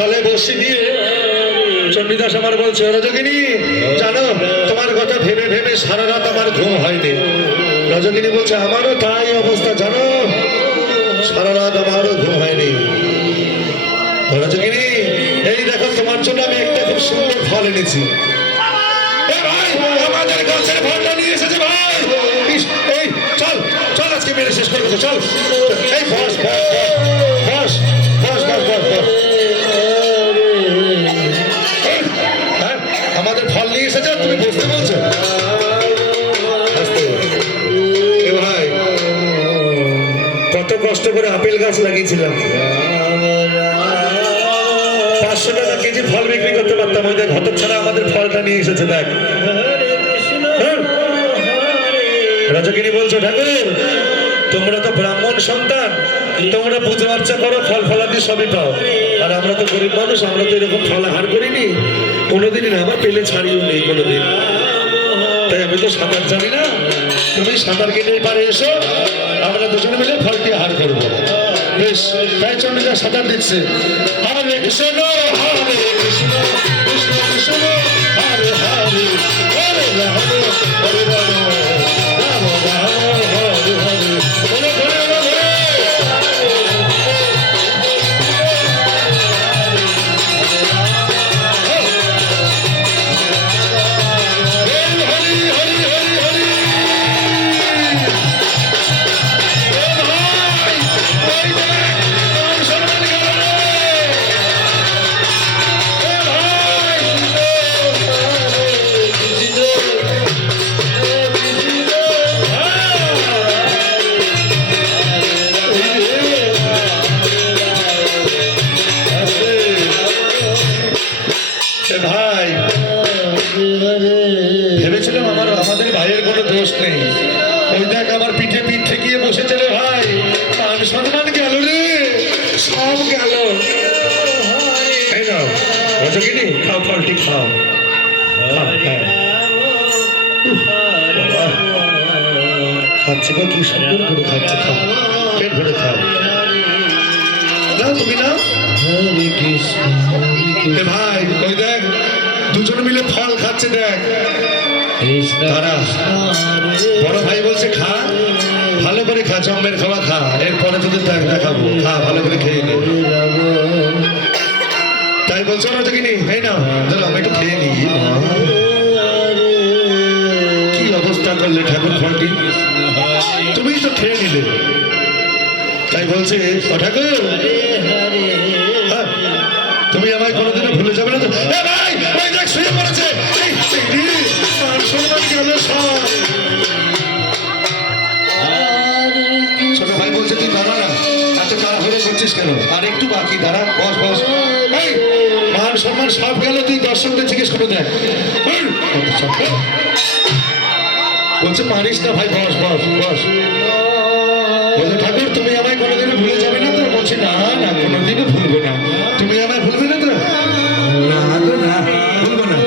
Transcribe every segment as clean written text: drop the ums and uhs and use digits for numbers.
জলে বসি দিয়ে চণ্ডীদাস আমার বলছে, রজকিনী জানো তোমার কথা ভেবে ভেবে সারা রাত আমার ঘুম হয়নি। রজকিনী বলছে, আমারও তাই অবস্থা জানো, সারা রাত আমারও ঘুম হয়নি। রজকিনী এই দেখো তোমার জন্য আমি একটা খুব সুন্দর ফল এনেছি। আমাদের গাছের ফলটা নিয়ে এসেছে ভাই। এই চল চল আজকে মেরে শেষ করে দেবো, চল। এই বস বস বস বস বস বস বস। আমাদের ফল নিয়ে এসেছে, তুমি বুঝতে বলছো? ভাই কত কষ্ট করে আপেল গাছ লাগিয়েছিলাম, 500 টাকা কেজি ফল বিক্রি করতে পারতাম, ওই দেখ হতক ছাড়া আমাদের ফলটা নিয়ে এসেছে দেখ। রজকিনী বলছো, ঠাকুর তোমরা তো ব্রাহ্মণ সন্তান, তোমরা পুজো অর্চা করো, ফল ফলাদি সবই পাও, আর আমরা তো গরিব মানুষ, আমরা তো এরকম ফল আহার করিনি কোনোদিনই না, আমার পেলে ছাড়িও নেই কোনোদিন। তাই আমি তো সাঁতার জানি না, তুমি সাঁতার কেটে পারে এসো, আমরা দুজনে মিলে ফলটি আহার করবো। বেশ, তাই চণ্ডীদাস সাঁতার দিচ্ছে। হরে কৃষ্ণ হরে কৃষ্ণ কৃষ্ণ কৃষ্ণ হরে হরে, হরে রাম হরে রাম রাম রাম হরে হরে, বলে ধরে বলে ভাই। ভেবেছিলাম আমাদের ভাইয়ের কোনো দোষ নেই, ওই দেখ আমার পিঠে পিঠ ঠেকিয়ে বসেছে রে ভাই, মান সম্মান গেল রে, সব গেল। এই নাও রজকিনী, খাও ফলটি খাও। খাচ্ছে গো, কি সুন্দর করে খাচ্ছে, খাও পেট ভরে খাও, তুমি নাও। ভাই ওই দেখ দুজন মিলে ফল খাচ্ছে দেখ। তারা বড় ভাই বলছে, খা ভালো করে খা, জম্মের খাওয়া খা, এরপরে তোদের দেখাবো, খা ভালো করে খেয়ে নে। তাই বলছো রজকিনী, এই না ধরো আমি একটু খেয়ে নিই। কি অবস্থা করলে ঠাকুর ফলটি, তুমি তো খেয়ে নিলে। তাই বলছে, ও ঠাকুর তুমি আমায় কোনোদিনও ভুলে যাবে না তো? ভাই ওই দেখ শুয়ে পড়েছে, ছোট ভাই বলছে, তুই দাঁড়া না, এত তাড়াহুড়ো করছিস কেন, আর একটু বাকি দাঁড়া, বস বস। মান সম্মান সব গেল, তুই দর্শকদের জিজ্ঞেস করে দেখ। বলছে পারিস না ভাই, বস বস বস। বলছে, ঠাকুর তুমি আমায় কোনোদিনও ভুলে যাবে না তো? বলছি, না না কোনোদিনও ভুলবো না। তুমি আমায় ভুলবে না তো? না তো না, ভুলবো না।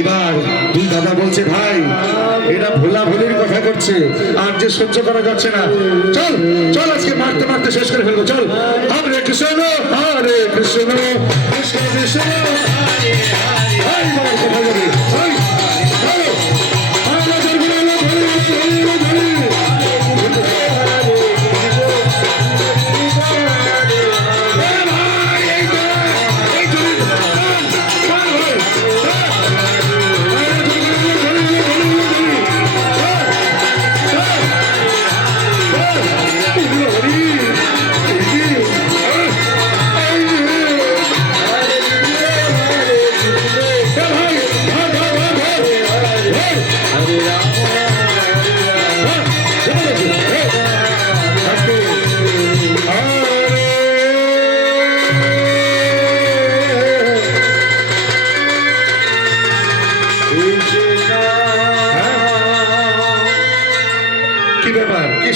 এবার দুই দাদা বলছে, ভাই এরা ভোলা ভুলির কথা করছে, আর যে সহ্য করা যাচ্ছে না, চল চল আজকে মারতে মারতে শেষ করে ফেলবো, চল। হরে কৃষ্ণ হরে কৃষ্ণ কৃষ্ণ কৃষ্ণ হরে হরে, কোথায় যাবে?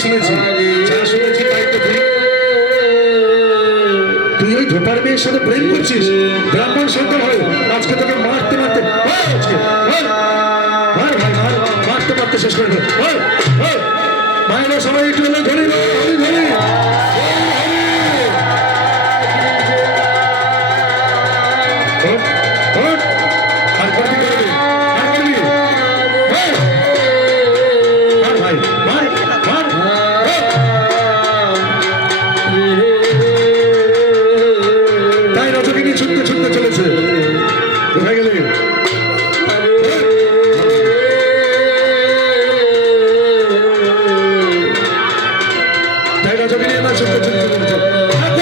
শুনেছি, যা শুনেছি তাই তো ঠিক। তুই ওই ধোপার মেয়ের সাথে প্রেম করছিস, ব্রাহ্মণ সন্তান হয়ে আজকে তোকে মারতে মারতে মারতে মারতে শেষ করে দে। মায়ের বলো সবাই একটু হলে ধরে নাও, হরি ধরে। Hot, hot. আর করবি, করবি, আর করবি। হট। মার ভাই, মার, মার। হট। তাই রজকিনী ছুটতে ছুটতে চলেছে। কোথায় গেলে? তাই রজকিনী এবার ছুটতে ছুটতে চলেছে। ঠাকুর!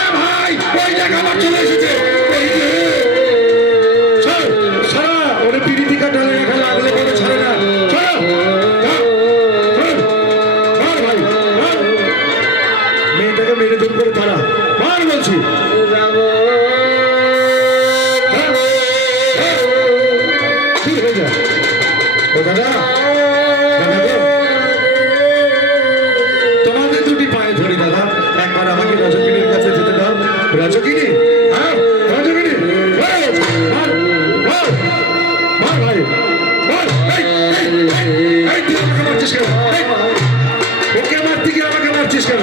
এ ভাই, ওই দেখ আমার চলে এসেছে। ওই যে। ছাড়, ছাড়া, ওরে পিরিতিকা ডালে রেখে লাগলে পরে ছাড়ে না। ছাড়ো, যাও, ছাড়ো। মার ভাই, মার। মেয়েটাকে মেরে দূর করে তারা। মার বলছি। কি হয়ে যায়? ও দাদা, দাদা গো, তোমাদের দুটি পায়ে ধরি দাদা, একবার আমাকে রজকিনীর কাছে যেতে দাও। রজকিনী, হ্যাঁ, রজকিনী, মার, মার, মার, মার ভাই, মার। এই, এই, এই, এই, তুই আমাকে মারছিস কেন? এই, ওকে মারতে গিয়ে আমাকে মারছিস কেন?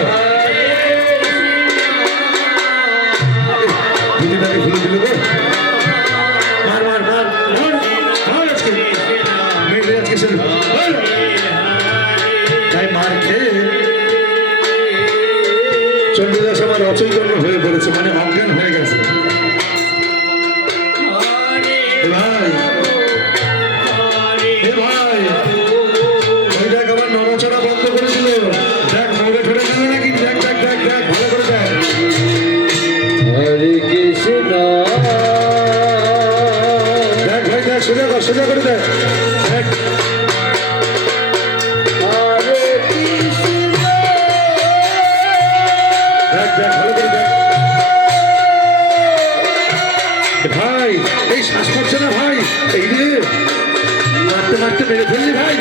দিদিটাকে ভুলে দিল গো। মার, মার, মার, মার, মার আজকে। মেয়েদের আজকে সে মার। তাই মার খেয়ে চন্ডীদাস আমার অচৈতন্য হয়ে পড়েছে, মানে অজ্ঞান হয়ে গেছে। এ ভাই, এ ভাই, ওই দেখ আমার নড়াচড়া বন্ধ করেছিল। দেখ মৌরে ঠরে গেল নাকি? দেখ, দেখ, দেখ, দেখ, ভালো করে দেখ। হরে কৃষ্ণ দেখ ভাই, দেখ, সোজা কর, সোজা করে দেখ। দেখ, হরে কৃষ্ণ দেখ, দেখ, ভালো করে দেখ। এ ভাই, এই শ্বাস পড়ছে না ভাই। এই রে, মারতে মারতে মেরে ফেললি ভাই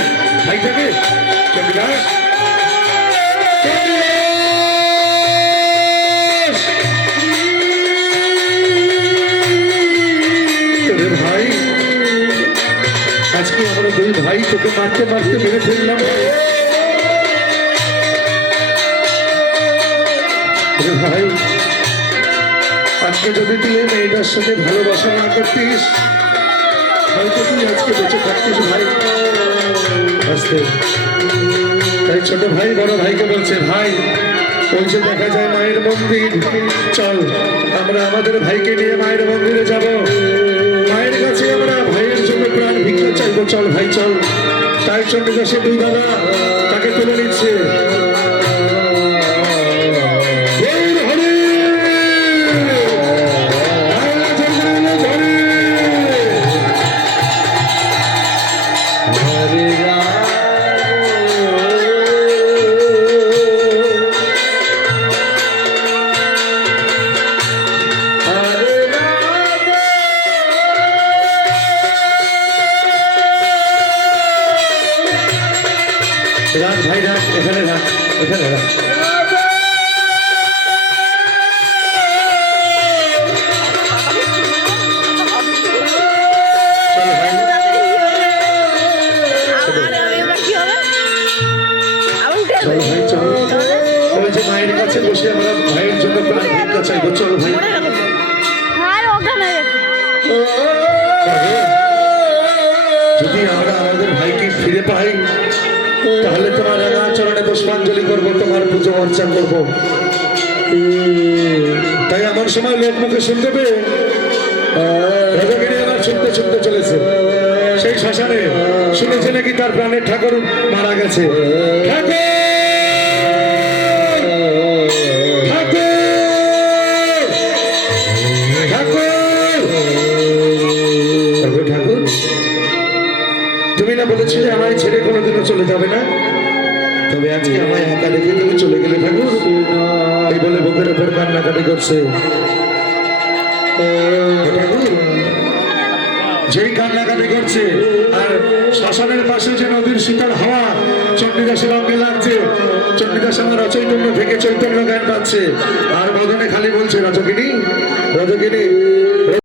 ভাইটাকে। চন্ডীদাস, চন্ডীদাস! ওরে ভাই, আজকে আমরা দুই ভাই তোকে মারতে মারতে মেরে ফেললাম। ওরে ভাই, আজকে যদি তুই এই মেয়েটার সাথে ভালোবাসা না করতিস, হয়তো তুই আজকে বেঁচে থাকতিস ভাই। আস্তে। তাই ছোট ভাই বড় ভাইকে বলছে, ভাই ওই যে দেখা যায় মায়ের মন্দির, চল আমরা আমাদের ভাইকে নিয়ে মায়ের মন্দিরে যাব। মায়ের কাছে আমরা ভাইয়ের জন্য প্রাণ ভিক্ষা চাইবো, চল ভাই চল। তাই চন্ডীদাসের দুই দাদা তাকে তুলে নিচ্ছে। হরে রাম হরে রাম রাখ ভাই, রাখ, এখানে রাখ, এখানে রাখ। চলো ভাই, চলো ভাই, চলো। ওই যে মায়ের কাছে বসে আমরা ভাইয়ের জন্য প্রাণ ভিক্ষা চাইবো, চলো ভাই। যদি আমরা আমাদের ভাইকে ফিরে পাই, তাহলে তোমার রাঙা চরণে পুষ্পাঞ্জলি করবো, তোমার পুজো অর্চা করবো। তাই এমন সময় লোক মুখে শুনতে পেয়ে রজকিনী আবার ছুটতে ছুটতে চলেছে সেই শ্মশানে। শুনেছে নাকি তার প্রাণের ঠাকুর মারা গেছে। ঠাকুর, ঠাকুর, ঠাকুর, ঠাকুর, ঠাকুর, তুমি না বলেছিলে আমায় ছেড়ে কোনোদিনও চলে যাবে না? তবে আজকে আমায় একা রেখে তুমি চলে গেলে ঠাকুর। এই বলে বুকের উপর কান্নাকাটি করছে। ঠাকুর যেই কান্নাকাটি করছে, আর শ্মশানের পাশে যে নদীর শীতল হাওয়া চন্ডীদাসের অঙ্গে লাগছে, চন্ডীদাস আমার অচৈতন্য থেকে চৈতন্য জ্ঞান পাচ্ছে। আর বদনে খালি বলছে, রজকিনী, রজকিনী।